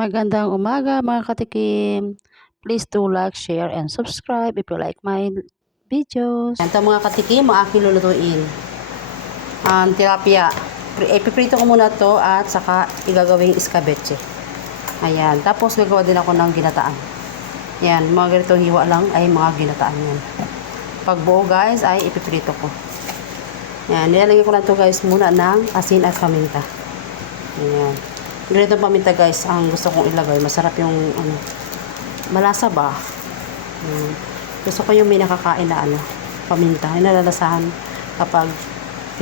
Magandang umaga mga katikim. Please do like, share, and subscribe if you like my videos. Ito mga katikim, ang aking lulutuin. Ang tilapia. Pri- Ipiprito ko muna to at saka igagawing iskabeche. Ayan. Tapos gagawa din ako ng ginataan. Yan. Mga ganito hiwa lang ay mga ginataan yan. Pag buo guys ay ipiprito ko. Yan. Nilalagyan ko lang to guys muna ng asin at paminta. Ayan. Ganito paminta guys ang gusto kong ilagay. Masarap yung ano, malasa ba? Ayan. Gusto ko yung may nakakain na ano, paminta. Yung kapag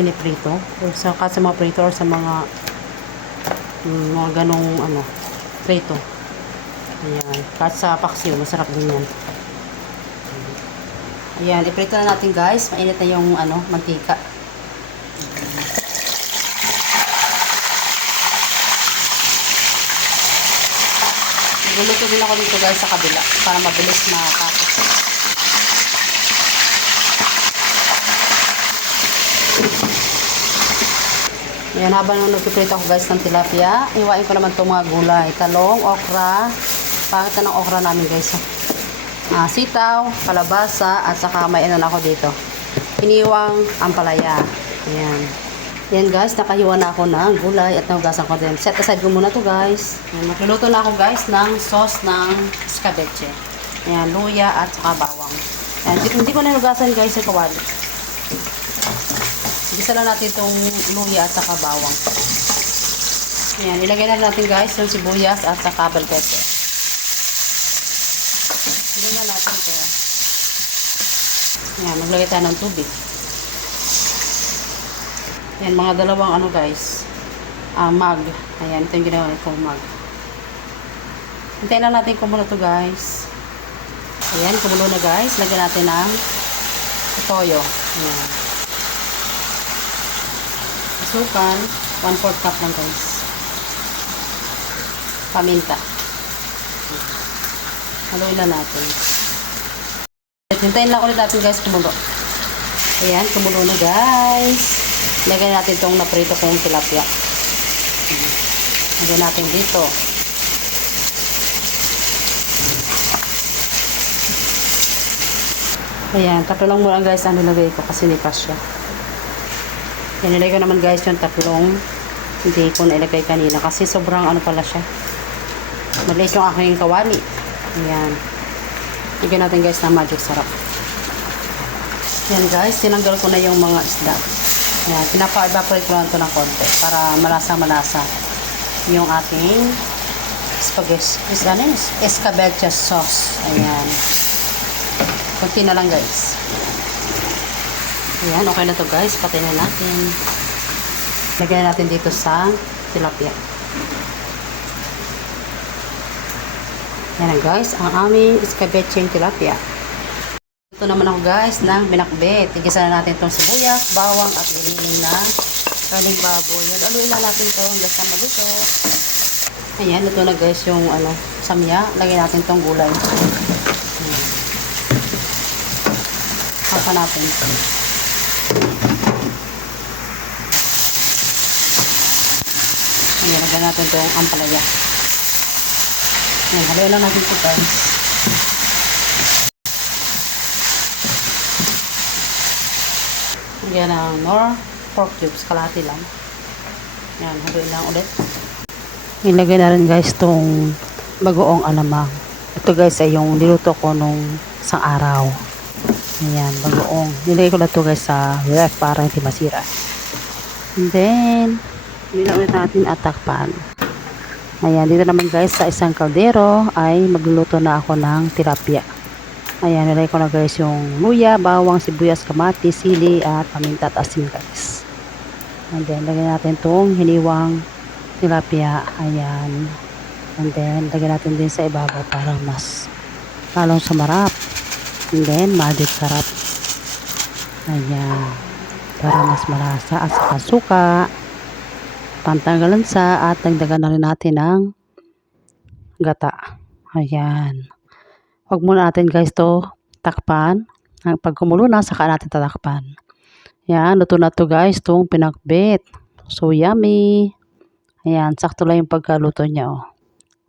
piniprito. Or sa, sa mga prito or sa mga mm, mga ganong ano, prito. Ayan. Kahit sa paksiw, masarap din yan. Ayan, iprito na natin guys. Mainit na yung ano, mantika. Nagluluto din ako dito guys sa kabila para mabilis matapos. Ayan, habang nagpiprito ako guys ng tilapia, iwain ko naman itong mga gulay. Talong, okra. Pangit na ng okra namin guys. Ah, sitaw, kalabasa, at saka may ano na ako dito. Iniwang ampalaya. Ayan. Yan guys, nakahiwa na ako ng gulay at nahugasan ko din. Set aside ko muna to guys. Ayan, magluluto na ako guys ng sauce ng escabeche. Ayan, luya at saka bawang. Ayan, hindi, hindi ko na nahugasan guys sa kawali. Gisa lang natin itong luya at saka bawang. Ayan, ilagay na natin guys yung sibuyas at saka. Ilagay na natin ito. Ayan, maglagay tayo ng tubig. Ayan, mga dalawang ano guys, ah mag. Ayan, ito yung ginawa kong mag. Hintayin na natin kumulo to guys. Ayan, kumulo na guys. Lagyan natin ng toyo. Ayan. Asukan, 1-4 cup lang guys. Paminta. Haluin na natin. At hintayin lang ulit natin guys kumulo. Ayan, kumulo na guys. Lagyan natin itong naprito kong tilapia. Lagyan natin dito. Ayan, tatlo lang muna guys ang nilagay ko kasi nipas siya. Yan, nilagay ko naman guys yung tatlong hindi ko nailagay kanina kasi sobrang ano pala siya. Maliit yung aking kawali. Ayan. Lagyan natin guys na magic sarap. Yan guys, tinanggal ko na yung mga isda. Yan, pinapa-evaporate ko lang ito ng konti para malasa-malasa yung ating spaghetti, is ano yun? escabeche sauce. Ayan. Kunti na lang guys. Ayan, okay na to guys. Patay na natin. Lagyan natin dito sa tilapia. Yan na guys, ang aming escabeche tilapia. Ito naman ako guys ng binakbet. Tigisa na natin itong sibuyas, bawang at nililing na kaling baboy. Aluin na natin ito hanggang sa maluto. Ayan, ito na guys yung ano, samya. Lagyan natin itong gulay. Ayan. Hapa natin. Ayan, lagyan natin itong ampalaya. Ayan, haluin lang natin ito guys. Lagyan ng nor pork cubes, kalahati lang. Yan, haluin lang ulit. Ilagay na rin guys tong bagoong alamang. Ito guys ay yung niluto ko nung isang araw. Ayan, bagoong. Nilagay ko na to guys sa ref para hindi masira. And then, nilagay natin atakpan. Ayan, dito naman guys sa isang kaldero ay magluluto na ako ng tilapia. Ayan, nilagay ko na guys yung luya, bawang, sibuyas, kamatis, sili, at paminta at asin guys. And then, lagyan natin itong hiniwang tilapia. Ayan. And then, lagyan natin din sa ibabaw para mas lalong sumarap. And then, magic sarap. Ayan. Para mas malasa at saka suka. Pantanggalan sa at dagdagan na rin natin ng gata. Ayan. Huwag muna natin guys to takpan. Pag kumulo na, saka natin tatakpan. Yan, luto na to guys, itong pinakbit. So yummy. Ayan, sakto lang yung pagkaluto niya oh.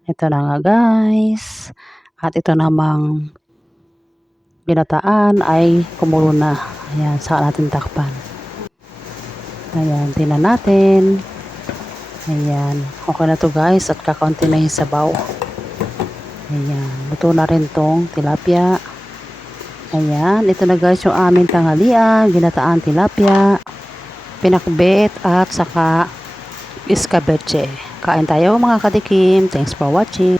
Ito na nga guys. At ito namang ginataan ay kumulo na. Ayan, saka natin takpan. Ayan, tingnan natin. Ayan, okay na to guys at kakaunti na yung sabaw. Ayan, luto na rin tong tilapia. Ayan, ito na guys yung aming tanghalian, ginataan tilapia, pinakbet at saka iskabeche. Kain tayo mga katikim. Thanks for watching.